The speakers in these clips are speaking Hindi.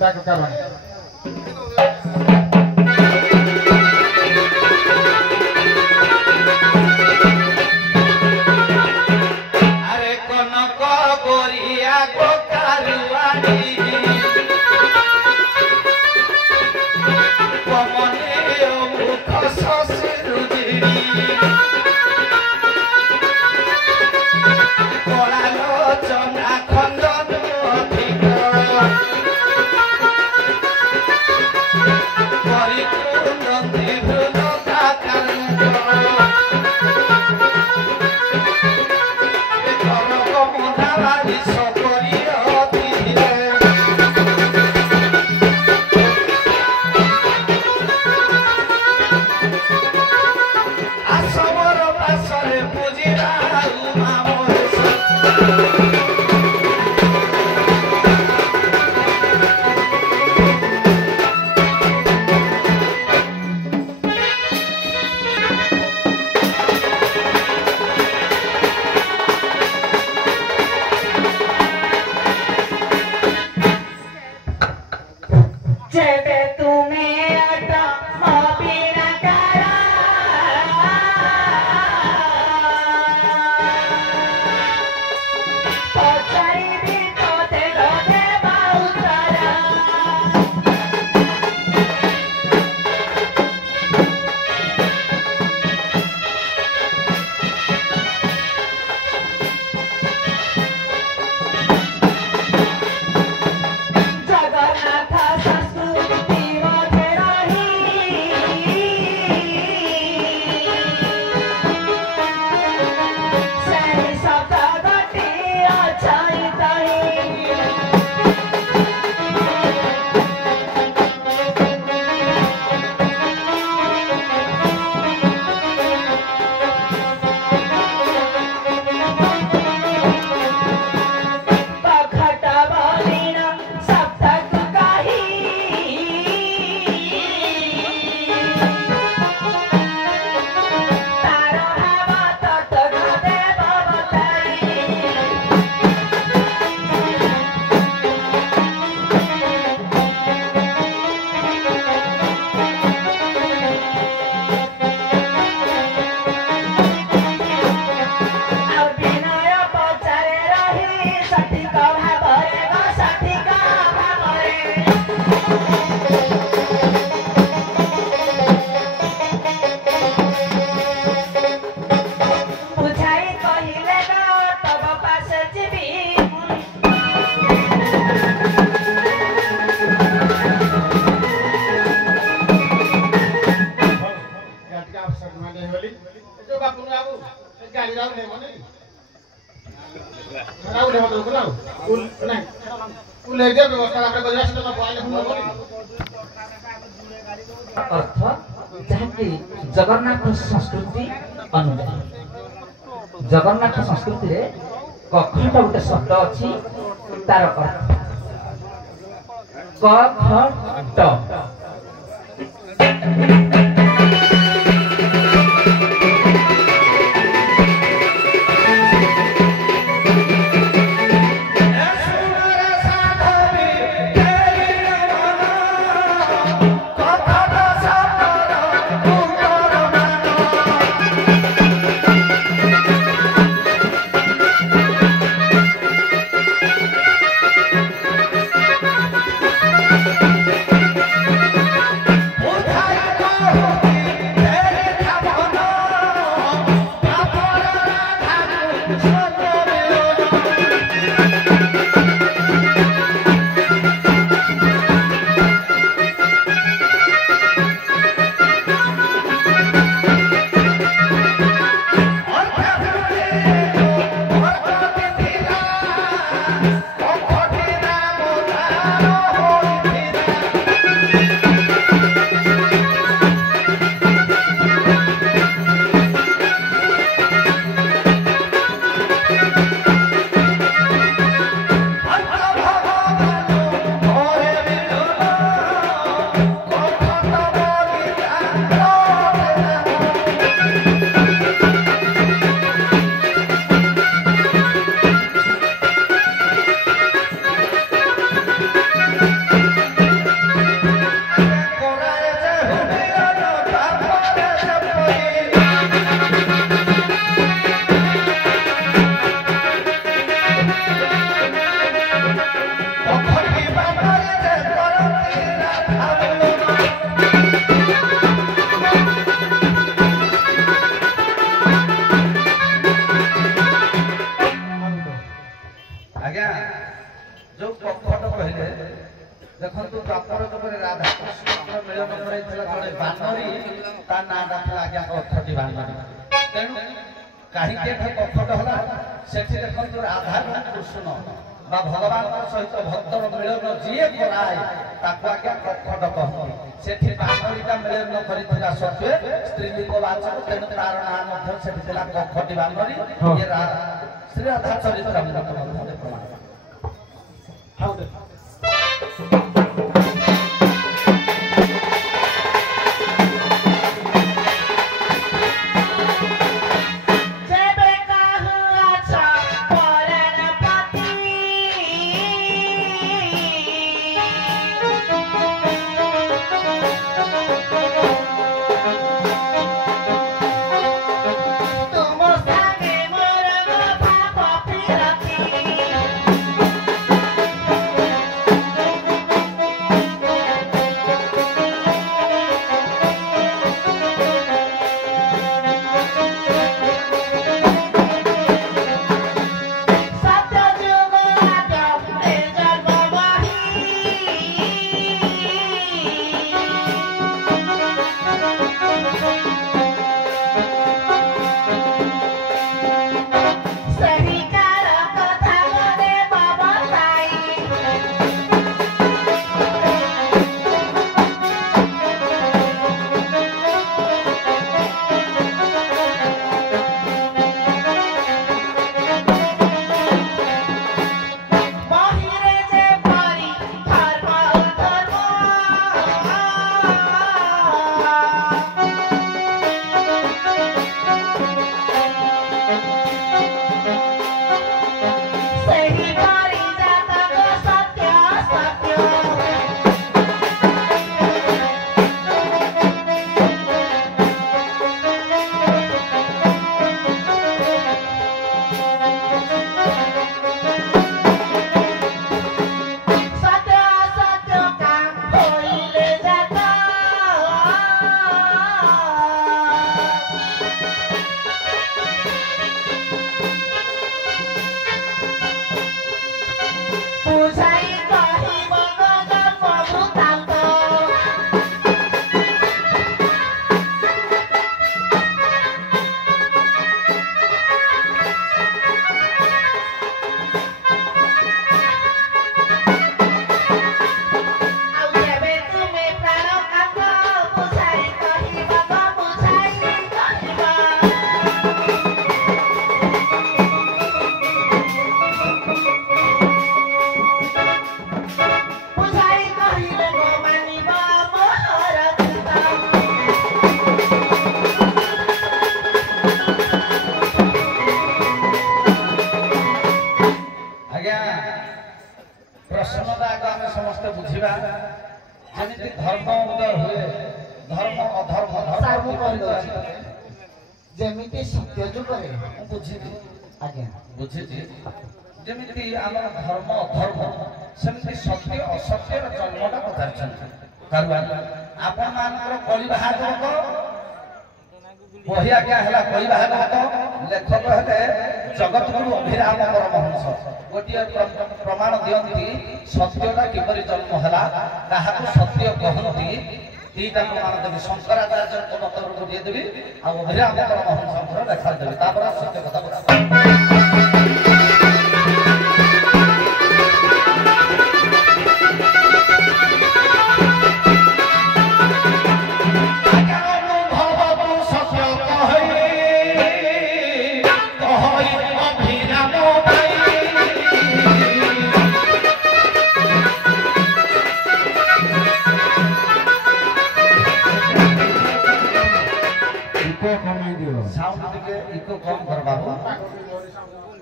Back kawan. Are kono ko goria ko karuani komone o mukho sosirudiri kolalo chona khondon thiko ले बने राउ ले मत राउ कुल नहीं कुल ले दे व्यवस्था आपरे गजा से तो पाले हम बोली अर्थ ଯାହାକି ଜଗନ୍ନାଥ ସଂସ୍କୃତି ଅନୁଯାୟୀ ଜଗନ୍ନାଥ ସଂସ୍କୃତିରେ କଖଟ ଗୋଟେ ଶବ୍ଦ ଅଛି ତାର ଅର୍ଥ କଖଟ भगवान सहित भक्तर मिलन जी कराए आज्ञा कखट कहती से बानरीटा मिलन कर सत्वे स्त्रीलिंगवाचक तेणु तार नाम से कखटी बानरी श्री राधा चरित्र ପ୍ରଶ୍ନଟା ଆଗ ଆମେ ସମସ୍ତେ ବୁଝିବା। ଯେମିତି ଧର୍ମ ଉଦୟ ହୁଏ, ଧର୍ମ ଅଧର୍ମ ସାର୍ ମୁଁ ଧର୍ମ କହିଦଉଛି ଯେମିତି ସତ୍ୟ ଯୁଗରେ ମୁଁ ବୁଝିଲି ଆଜ୍ଞା ବୁଝିଛି। ଯେମିତି ଆମର ଧର୍ମ ଅଧର୍ମ ସେମିତି ସତ୍ୟ ଅସତ୍ୟର ଜନ୍ମଟା ପଚାରିଛନ୍ତି। କାରୁଆ ଆପଣମାନଙ୍କର କଳି ଭାଗବତ ବହି ଆଜ୍ଞା ହେଲା କଳି ଭାଗବତ, ଲେଖକ ହେଲେ ଜଗତଗୁରୁ ଅଭିରାମ ପରମହଂସ। ଗୋଟିଏ ପ୍ରମାଣ ଦିଅନ୍ତି ସତ୍ୟଟା କିପରି ଜନ୍ମ ହେଲା, କାହାକୁ ସତ୍ୟ କହନ୍ତି। ଦିଟା ପ୍ରମାଣ ଦେବି, ଶଙ୍କରାଚାର୍ଯ୍ୟଙ୍କ ମତରୁ ଗୋଟିଏ ଦେବି ଆଉ ଅଭିରାମ ପରମହଂସଙ୍କର ଲେଖା ଦେବି, ତାପରେ ସତ୍ୟ କଥା ପଚାରିବି।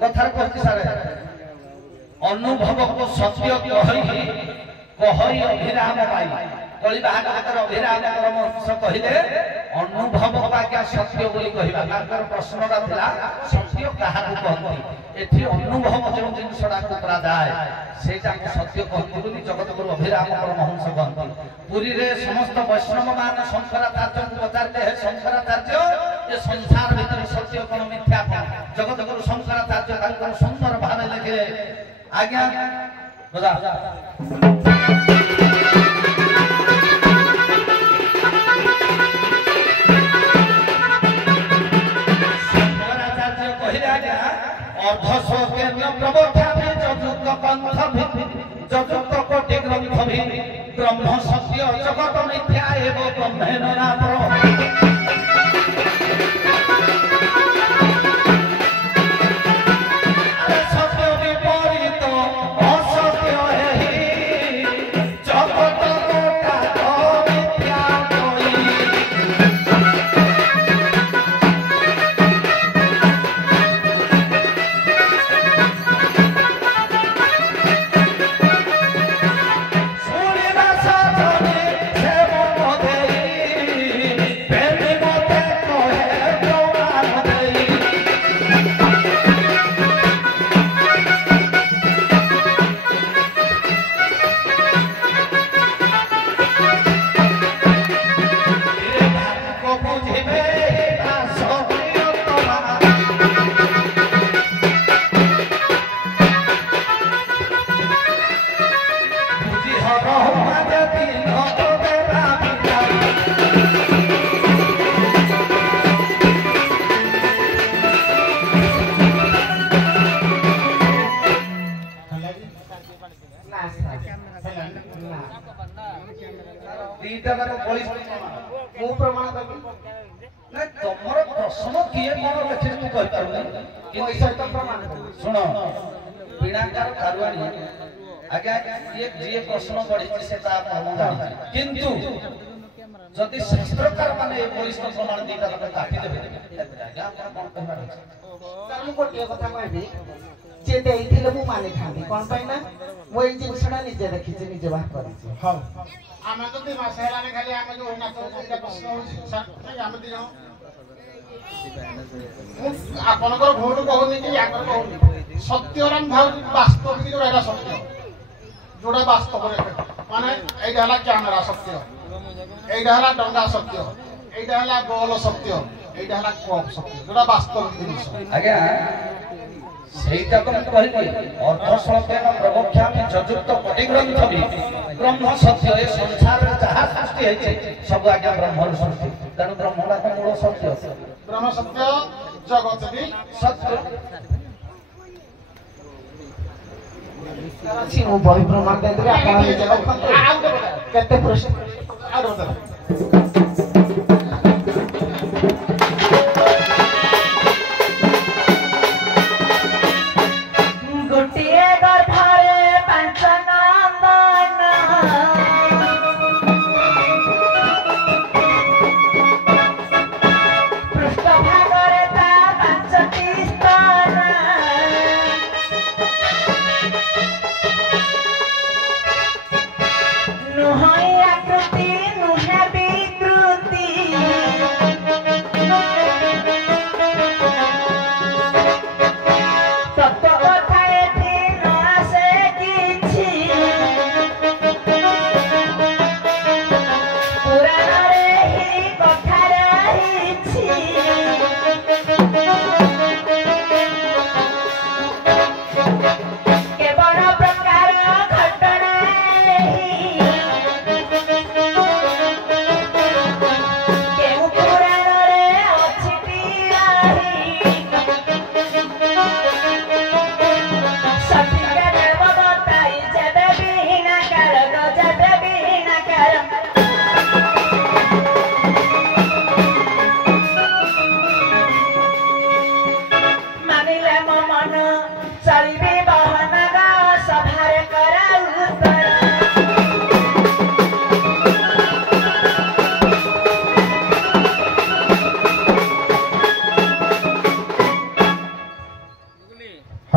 कथार कहती सारे अनुभव को सत्य कहि अभिराम पाई कली भागवतर अभिराम परमहंस कहिले अनुभव आज्ञा सत्य बोली कहिबा। ताकर प्रश्नटा थिला सत्य काहाकु कहନ୍ତି। एठी अनुभव जो जिनसडा करा जाय सेटा को सत्य कहନ୍ତି बोली जगतगुरु अभिराम परमहंस कहନ୍ତି। पुरी रे समस्त वैष्णव मान शंकराचार्य को पचारते है, शंकराचार्य ये संसार भीतर सत्य कोन मिथ्या कोन। जगतगुरु शंकराचार्य तांकर सुंदर भावे लिखिले आज्ञा बजा ब्रह्म सत्य जगत मिथ्या एव ब्रह्मेण नापर। सत्य विपरीत असत्य जगत मिथ्या शुण बीणाकार कारुआणी आज्ञा ये जे प्रश्न पड़ी से किंतु जदि शास्त्रकार माने वरिष्ठ प्रमाण दीटा तक काटी देबे आज्ञा कोन कहबार अछि सर मु गोटे कथा कहबी जे देइथिले मु माने खाबी कोन पई ना मु एई जिंसडा निजे देखिछि निजे बात करिछि। हां आमे तो दी मास हेलाने खाली आमे जो ना तो एटा प्रश्न होछि सर आमे दी जाऊ आपनकर भूल कहूनी कि याकर कहूनी सत्यराम भाव वास्तव की जोड़ा सत्य जोड़ा वास्तव माने एटा हला कैमरा सत्य एटा हला डंगा सत्य एटा हला बॉल सत्य एटा हला कप सत्य जोड़ा वास्तव जिनिस आज्ञा सेटा को कहली अर्थ सत्यन प्रवक्ष्यामि जजुक्त पटिग्रंथ भी ब्रह्म सत्य ए संसार जहा सृष्टि है सब आज्ञा ब्रह्म सृष्टि तेणु ब्रह्मला को मूल सत्य ब्रह्म सत्य जगत भी सत्य अच्छी वो बड़ी प्रमाण दे दे आपण निजे रखंतु केते प्रश्न आ बता गोटिए गर्भरे पांच नंदन पृष्ठ भागरे ता पांचटी स्तन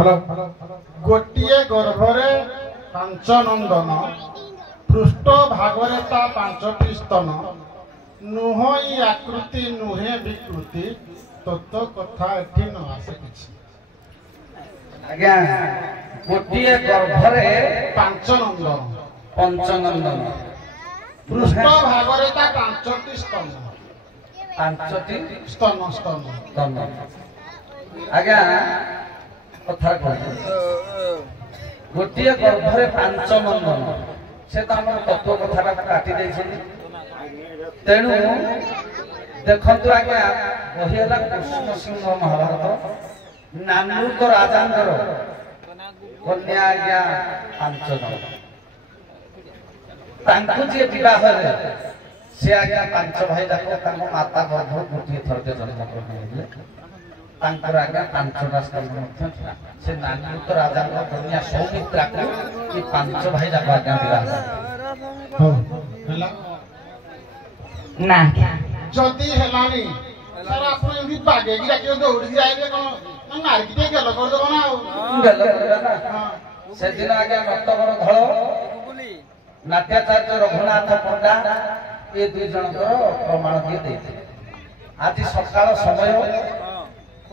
हेलो गोटिए गर्भरे पांच नंदन पृष्ठ भागरे ता पांचटी स्तन नुह आकृति नुहे विकृति तत्व कथा एठी न आसे किछि आज्ञा गोटिए गर्भरे पांच नंदन पंचनंदन पृष्ठ भागरे ता पांचटी स्तन पांचटी स्तन स्तन स्तन आज्ञा कथा कहू गोटिए गर्भरे पांच नंदन से तो आम तत्व कथा काटी तेणु देखु आज्ञा बही कृष्ण सिंह महाभारत नानुक राजांकर कन्या आज्ञा पांच जन तांकु जे विवाह से आज्ञा पांच भाई जाक माता गर्भ गोटे थर जन्म ग्रहण तांकर आज्ञा पांचटा स्तन से नानुक राजा कन्या सौमित्रा को ये पांच भाई जाक आज्ञा विवाह ना जदी हेलानी सर आपण एमि बागे कि राखियो दौड़ी आइले कोन मार कि गेल कर दबो ना गेल करबा ना से दिन आज्ञा नटवर धळ नाट्याचार्य रघुनाथ पंडा ये दुई जन प्रमाण दिए देते आज सकाळ समय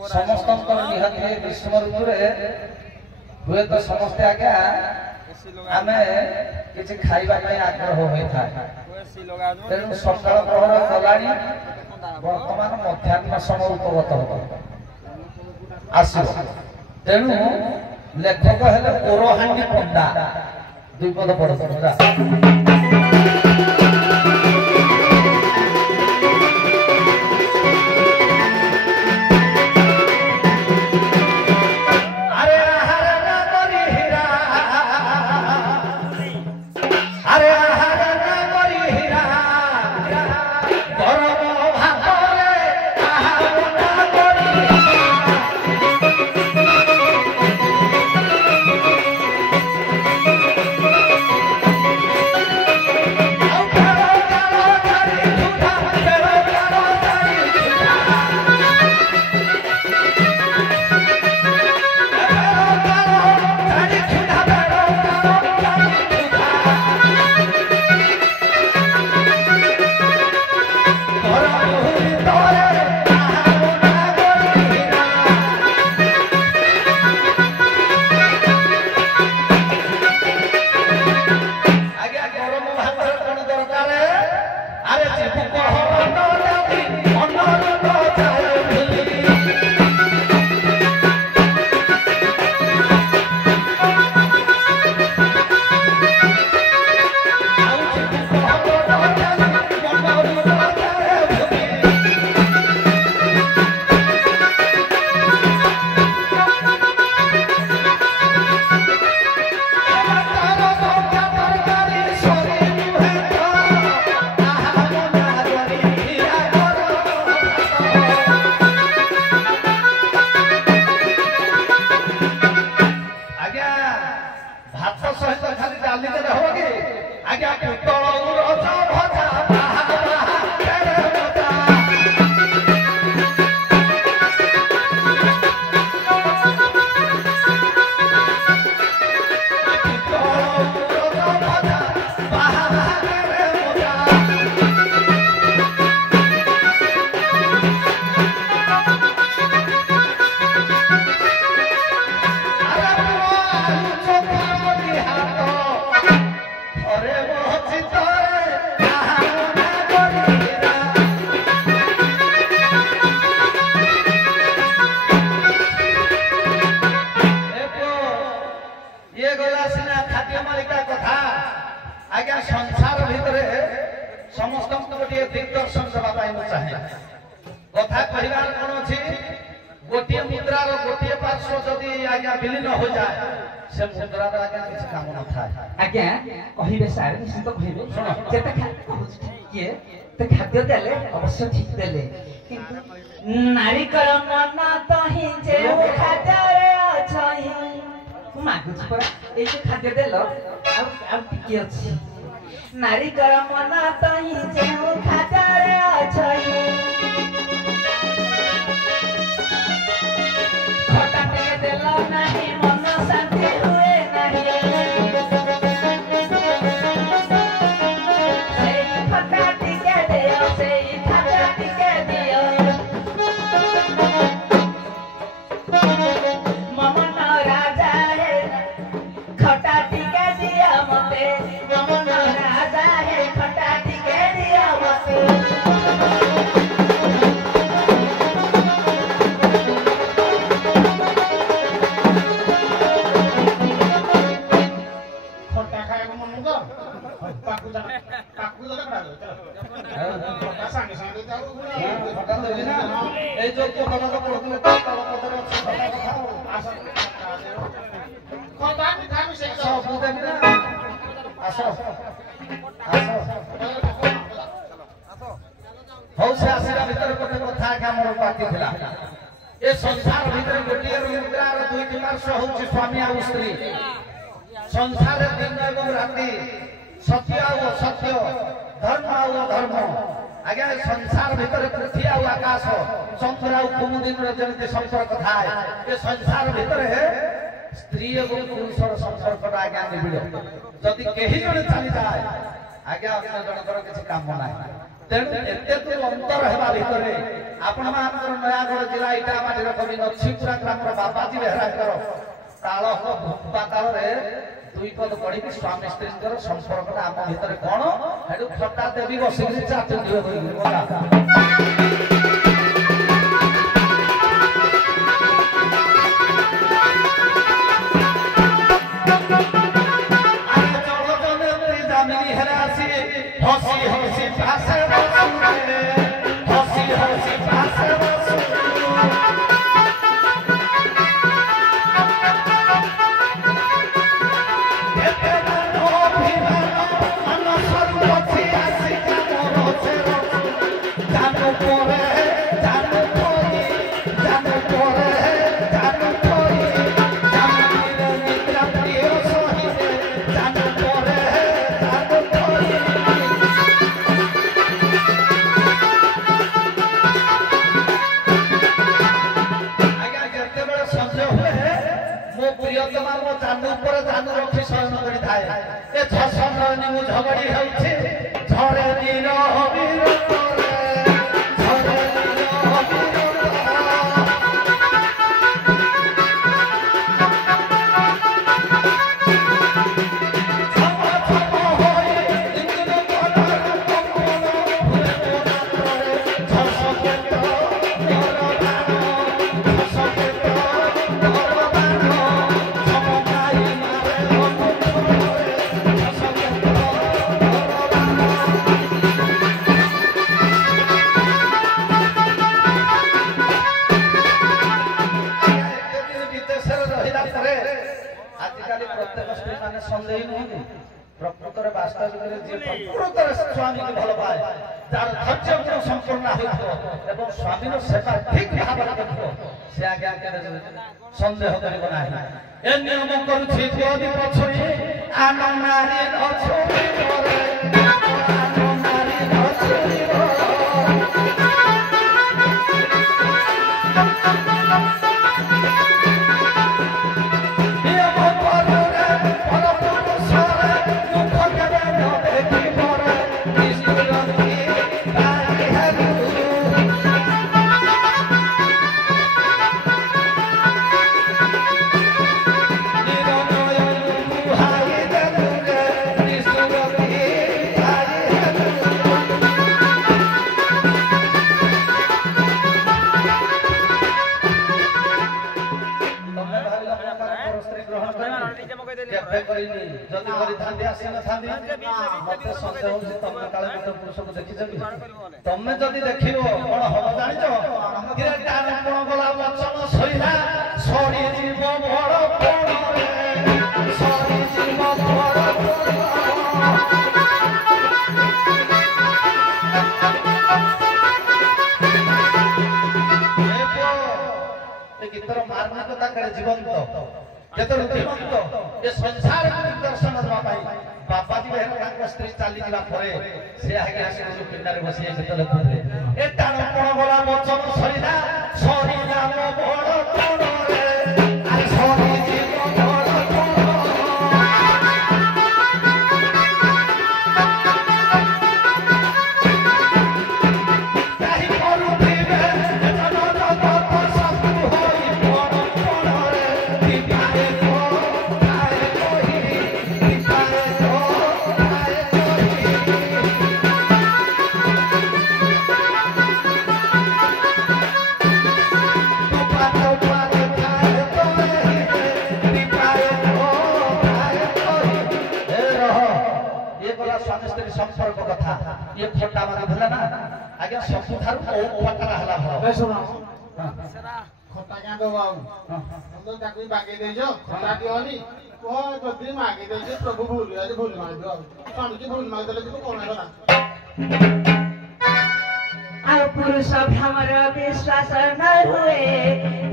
समस्त निहती ग्रीष्म ऋतु हुए तो समस्ते आज्ञा आमे किसी खाइबा आग्रह होता तेणु सकाळ प्रहर गलाणी वर्तमान मध्याह्न समय उपगत हम आसब तेणु लेखक हेले कोरहांडी पंडा दुई पद पढ़ नारी करम ना तही जेउ खातारे अछई खटा पे देलो नाही आसो हौ से आसीरा भीतर गोटे कथा के हमर बाकी थिला ए संसार भीतर गोटे मुद्रा और दुईटी पार्श्व होउछि स्वामी और स्त्री संसार दिन एवं राति सत्य और असत्य धर्म और अधर्म आगे संसार भीतर पृथ्वी और आकाश चंद्र और कुमुदिन जमिति संपर्क थाए ये संसार भीतर है स्त्री एवं पुरुषर संपर्क आज्ञा निबिड़ जदि कहीं जड़े चली जाए आज्ञा अन्य जनकर किसी काम ना तेणु एते दूर अंतर हेबा भीतर आपण मानकर नयागढ़ जिला इटामाटी कवि नछीपुरा ग्रामर बाबाजी बेहराकर ताल पाताल रे दुई पद पढ़ी स्वामी स्त्री संपर्क आम भीतर कौन हेडू फटा देवी बसिक चाटुंड हसी हसी पासे हसी हसी पासे झगड़ी होउछि झरे नीर हबीर झरे नीर हबीर छप छप होई इंद्र कलर कमल फुले मोरातरे झसकेत नरबाण झसकेत नरबाण झमकाई मारे अनुठरे झसकेत सन्देह नुहति प्रकृतर वास्तविक जी प्रकृतर स्वामी की भल पाए जार धैर्य गुण संपूर्ण हो स्वामी सेवा ठीक भाव से आज्ञा सन्देह कर नियम करुछि यदि पछुई आन नारी अछुई तमें जदि देख कौन हम जान गला वचन सैला सरी जीव बड़ सरी जीव गीतर मार्मिकता करे जीवंत केतर जीवंत ये संसार दर्शन देवा बाबाजी बेहरा स्त्री चली जा से आगे आसी पिंडारे बसी गीत लिखुले ए टाण कोण गला वचन सरीला सरीला मो बड़ कोण रे अरे सरी जीव बड़ कोण ताहि करुथिबे जन जगत सब होई बड़ कोण रे दिपाए को आए कोही दिपाए को आए कोही संपर्क कथा ये फटा मारे भला ना आगे सब थारु बहुत फटा हला भला सुनो खटा क्या दो बाबू हम तो ताकि बाकी दे जो खटा दियोनी कह जदि मागी दे प्रभु भूल आज भूल माग दो स्वामी की भूल माग देले तू कोन होला ଆଉ ପୁରୁଷ ଭ୍ରମର ବିଶ୍ୱାସ ନ ହୁଏ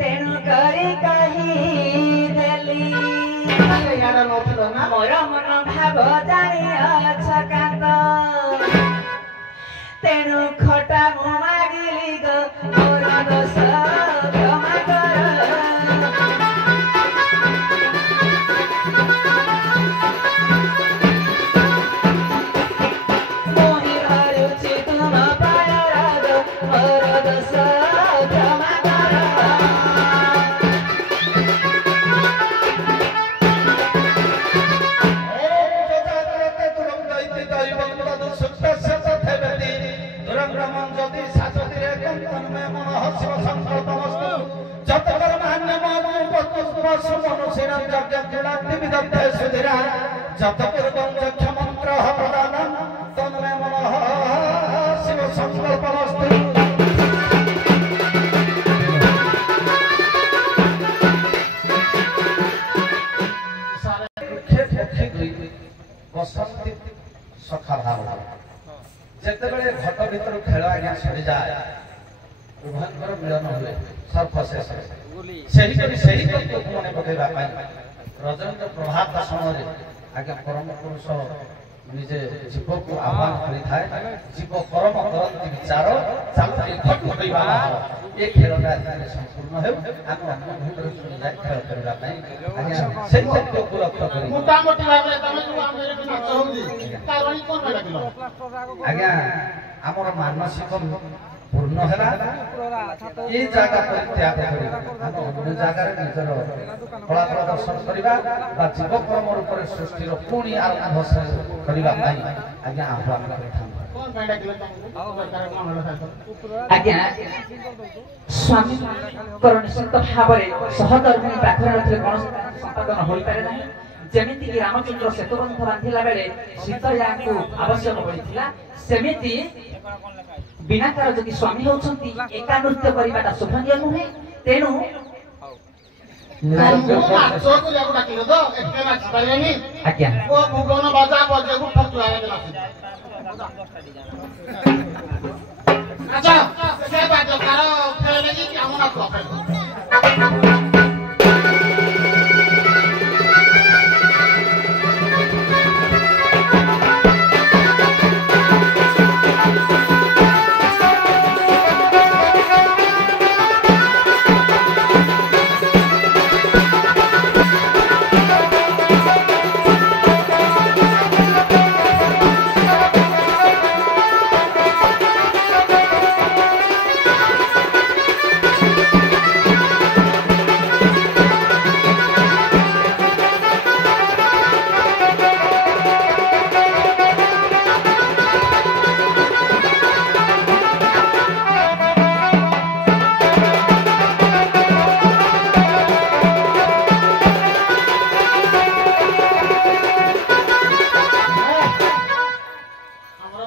ତେଣୁ କରି କହିଦେଲି यार नथिल ना ମୋର ମନ ଭାବ ଜାଣିଅଛ କାନ୍ତ ତେଣୁ ଖଟା ମୁଁ ମାଗିଲି ଗୋ ମୋର ଦୋଷ କ୍ଷମା କର बसंती सखा भाव जेतेबेले घट भीतर खेल आज्ञा सरी जाए उभयंकर मिलन हुए सर्वशेष सही तत्व मन पकड़ा रजनी प्रभात समय आज्ञा परम पुरुष निजे जीव को आह्वान करिथाय जीव कर्म करंती विचार चालती घट घटैबा ए खेलटा संपूर्ण हो आम भीतर सुनिया खेल करबा आज्ञा सही तत्व को रक्षा करी मोटामोटी भाबरे तमे जो आमे नाच होउदी कारण कोन लागिलो आज्ञा हमर मानसिक पूर्ण हेला ये जगह परित्याग करी हम अन्य जगह निजर कला प्रदर्शन करिबा बा जीव कर्म ऊपर सृष्टि रो पुणी आरंभ करिबा पई आज्ञा आह्वान करिथाम कोन पैडा किलो सरकार कोन होला आज्ञा स्वामी निश्चित भाବରେ सहधर्मी ପାଖରେ ରହିଥିଲେ କୌଣସି ସମ୍ପାଦନ ହୋଇପାରେ ନାହିଁ ଯେମିତି କି ରାମଚନ୍ଦ୍ର ସେତୁବନ୍ଧ ବାନ୍ଧିଲା ବେଳେ ସୀତାଙ୍କୁ ଆବଶ୍ୟକ ପଡ଼ିଥିଲା ସେମିତି ବିନାକାର ଯଦି ସ୍ୱାମୀ ହେଉଛନ୍ତି ଏକା ନୃତ୍ୟ କରିବାଟା ଶୋଭନୀୟ ନୁହେଁ ତେଣୁ नाच को जाको डाकिलो तो एके नाच पारेनी आज्ञा वो भुगोन बजा बजेगु फतुआ के नाच अच्छा से बात करो खेले की हम नाच करो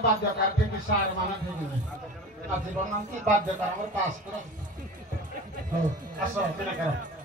बाध्यकार के विचार माना ठीक नहीं जीवन की बाध्यकार पास करो आसो